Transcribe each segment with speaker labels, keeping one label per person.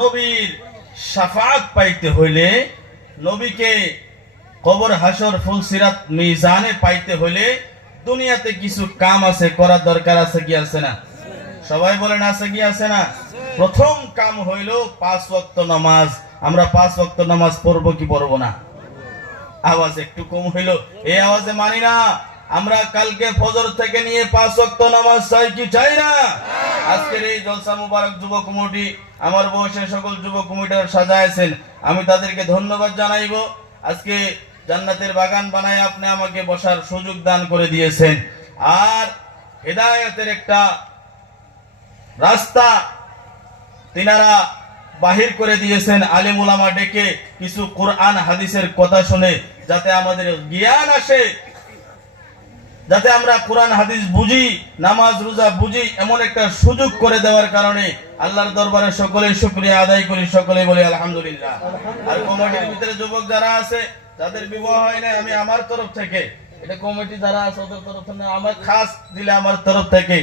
Speaker 1: নবীর সাফাত পাইতে হইলে, নবীকে কবর হাসর ফুল, সিরাত, মিজানে পাইতে হইলে দুনিয়াতে কিছু কাম আছে, করার দরকার আছে কি আছে না? সবাই বলেন আছে কি আছে না? প্রথম কাম হইল পাঁচ ওয়াক্ত নামাজ। আমরা পাঁচ ওয়াক্ত নামাজ পড়ব কি পড়ব না? আওয়াজ একটু কম হইল। এই আওয়াজে মানি না, আমরা কালকে ফজর থেকে নিয়ে পাঁচ ওয়াক্ত নামাজ চাই কি চাই না? আজকের এই জলসা মুবারক যুব কমিটি আমার বয়সে সকল যুব কমিটির সাজাইছেন। আমি তাদেরকে ধন্যবাদ জানাইব। আজকে জান্নাতের বাগান বানায় আপনি আমাকে বসার সুযোগ দান করে দিয়েছেন। আর হেদায়েতের একটা রাস্তা তিনারা বাহির করে দিয়েছেন। আলেম উলামা ডেকে কিছু কোরআন, হাদিসের কথা শুনে যাতে আমাদের জ্ঞান আসে। যাতে আমরা কোরআন হাদিস বুঝি নামাজ রোজা বুঝি এমন একটা সুযোগ করে দেওয়ার কারণে আল্লাহর দরবারে সকলে শুকরিয়া আদায় করি সকলে বলি আলহামদুলিল্লাহ। আর কমিটির ভিতরে যুবক যারা আছে যাদের বিবাহ হয় না আমি আমার তরফ থেকে এটা কমিটি যারা আছে ওদের তরফ থেকে আমার খাস দিলে আমার তরফ থেকে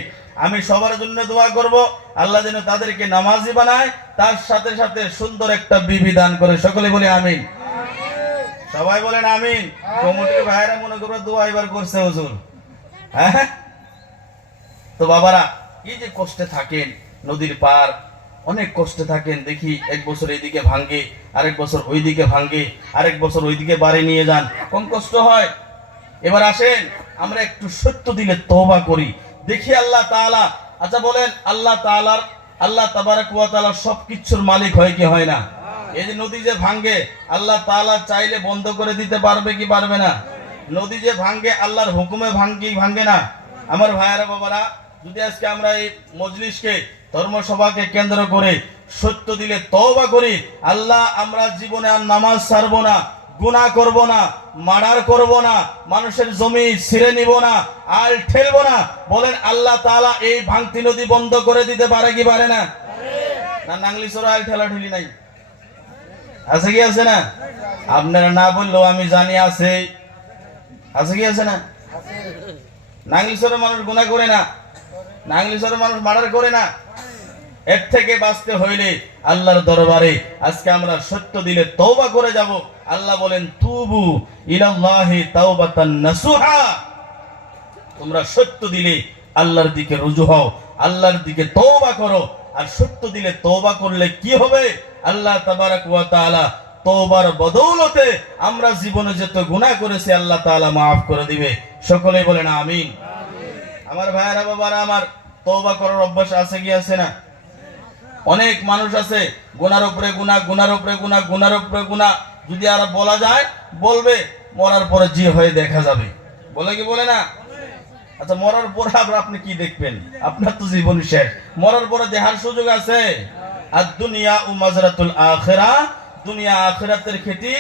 Speaker 1: আমি সবার জন্য দোয়া করব আল্লাহ যেন তাদেরকে নামাজি বানায় তার সাথে সাথে সুন্দর একটা বিবি দান করে সকলে বলি আমিন। সবাই বলেন আমিন। কমিটির ভাইরা মনে করবে দোয়া এবার করছে হুজুর। হ্যাঁ? তো বাবারা, এই যে কষ্টে থাকেন নদীর পার, অনেক কষ্টে থাকেন, দেখি এক বছর এইদিকে ভাঙ্গে, আরেক বছর ওইদিকে ভাঙ্গে, আরেক বছর ওইদিকে বাড়ি নিয়ে যান। কম কষ্ট হয়? এবার আসেন, আমরা একটু সত্য দিলে তওবা করি। দেখি আল্লাহ তাআলা আচ্ছা বলেন, আল্লাহ তাআলার, আল্লাহ তাবারাক ওয়া তাআলা সবকিছুর মালিক হয় কি হয় না? এই যে নদী যে ভাঙ্গে, আল্লাহ তাআলা চাইলে বন্ধ করে দিতে পারবে কি পারবে না? নদী যে ভাঙ্গে আল্লাহর হুকুমে ভাঙ্গি ভাঙ্গে না। আমার ভাইয়ারা, বাবারা, যদি আজকে আমরা এই মজলিসকে, ধর্মসভাকে কেন্দ্র করে সত্য দিলে, তওবা করি, আল্লাহ আমরা জীবনে আর নামাজ ছাড়বো না, গুনাহ করব না, মার্ডার করব না, মানুষের জমি ছিঁড়ে নিব না, আল ঠেলবো না, বলেন আল্লাহ তাআলা এই ভাঙতি নদী বন্ধ করে দিতে পারে কি পারে না? না নাংলি সরা, আল ঠেলা ঠেলি নাই। আছে কি, আছে না? আপনারা না বললেও আমি জানি, আছে। আছে কি আছে না? নাংলিশ্বরের মানুষ গুণা করে না। নাংলিশ্বরের মানুষ মার্ডার করে না। এর থেকে বাঁচতে হইলে আল্লাহর দরবারে আজকে আমরা সত্য দিলে তওবা করে যাব। আল্লাহ বলেন, তুবু ইলাল্লাহি তাওবাতান নাসুহা। তোমরা সত্য দিলে আল্লাহর দিকে রুজু হও, আল্লাহর দিকে তওবা করো। আর সত্য দিলে তওবা করলে কি হবে? আল্লাহ তাবারাক ওয়া তাআলা তওবার বদৌলতে আমরা জীবনে যত গুনাহ করেছি, আল্লাহ তাআলা maaf করে দিবে। সকলে বলেন আমিন। আমার ভাইয়েরা, বাবারা, আমার তওবা করার অভ্যাস আছে কি আছে না? অনেক মানুষ আছে, গুনার উপরে গুনাহ, গুনার উপরে গুনাহ, গুনার উপরে গুনাহ। যদি আর বলা যায়, বলবে, মরার পরে জি হয়ে দেখা যাবে। বলে কি বলে না? আচ্ছা মরার পরে আবার আপনি কি দেখবেন? আপনার তো জীবন শেষ। মরার পরে দেখার সুযোগ আছে। আর দুনিয়া ও মাজরাতুল আখেরা দুনিয়া আখেরাতের খেতি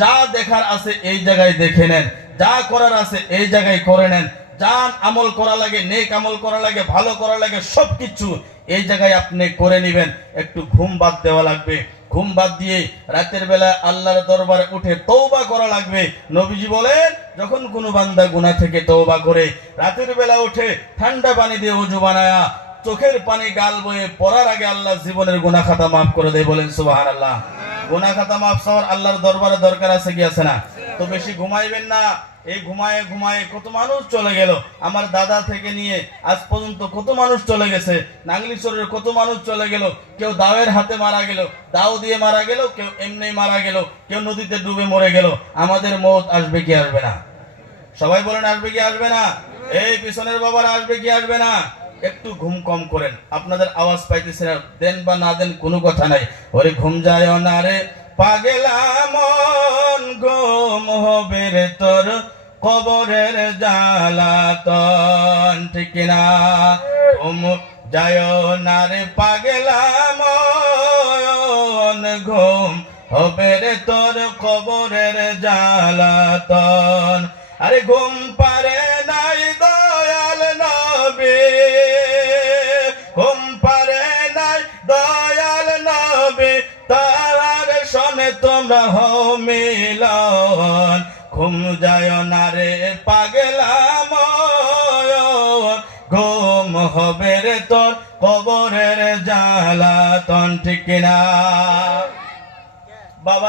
Speaker 1: যা দেখার আছে এই জায়গায় দেখে নেন, যা করার আছে এই জায়গায় করে নেন। যা আমল করা লাগে, নেক আমল করা লাগে, ভালো করা লাগে, সবকিছু এই জায়গায় আপনি করে নেবেন। একটু ঘুম বাদ দেওয়া লাগবে। ঘুম বাদ দিয়ে রাতের বেলা আল্লাহর দরবারে উঠে তৌবা করা লাগবে। নবীজি বলেন, যখন কোনো বান্দা গুনাহ থেকে তৌবা করে, রাতের বেলা উঠে ঠান্ডা পানি দিয়ে উজু বানায়া, চোখের পানি গাল বয়ে পড়ার আগে আল্লাহ জীবনের গুনাহ খাতা মাফ করে দেয় বলেন, সুবহানাল্লাহ। গুনাহ খাতা মাফ সবার আল্লাহর দরবারে দরকার আছে না? তো বেশি ঘুমাইবেন না। এই ঘুমায়ে ঘুমায়ে কত মানুষ চলে গেল। আমার দাদা থেকে নিয়ে আজ পর্যন্ত কত মানুষ চলে গেছে। নাংলিশ্বরের কত মানুষ চলে গেল। কেউ দাওয়ের হাতে মারা গেল। দাও দিয়ে মারা গেল, কেউ এমনি মারা গেল। কেউ নদীতে ডুবে মরে গেল। আমাদের মত আসবে কি আসবে না? সবাই বলেন, আসবে কি আসবে না? এই পিছনের বাবার আসবে কি আসবে না? একটু ঘুম কম করেন। আপনাদের আওয়াজ পাইতেছে না। দেন বা না দেন কোনো কথা নাই। ওরে ঘুম যায় না রে। পাগেলা মন ঘুম হবে রে তোর। কবরের জ্বালাতন ঠিক না ঘুম যায় না রে। পাগেলা মন ঘুম হবে রে তোর। কবরের জ্বালাতন আরে ঘুম তোমরা মিলন ঘুম যায় না রে পাগলা ঘুম হবে রে তোর কবরের জাল জালাতন ঠিক কিনা?